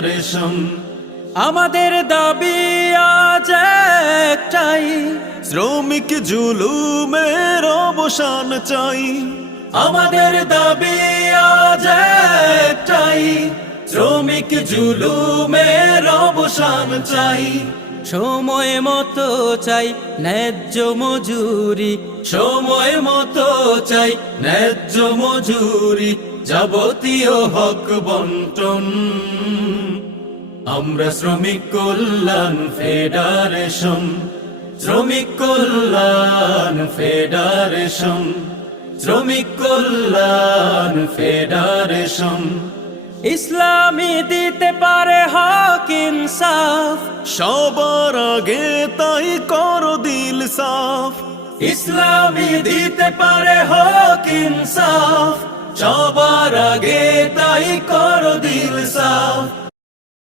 Federation. আমাদের দাবি আজ একটাই, শ্রমিক জুলুমের অবসান চাই। আমাদের দাবি আজ একটাই, শ্রমিক জুলুমের অবসান চাই। সময় মতো চাই ন্যায্য মজুরি, সময় মতো চাই ন্যায্য মজুরি, যাবতীয় হক বন্টন। আমরা শ্রমিক কল্যাণ ফেডারেশন, শ্রমিক কল্যাণ ফেডারেশন, শ্রমিক কল্যাণ ফেডারেশন। ইসলামী দিতে পারে হক ইনসাফ, সবার আগে তাই করো দিল সাফ। ইসলামী দিতে পারে হক ইনসাফ, সবার আগে তাই করো দিল সাফ।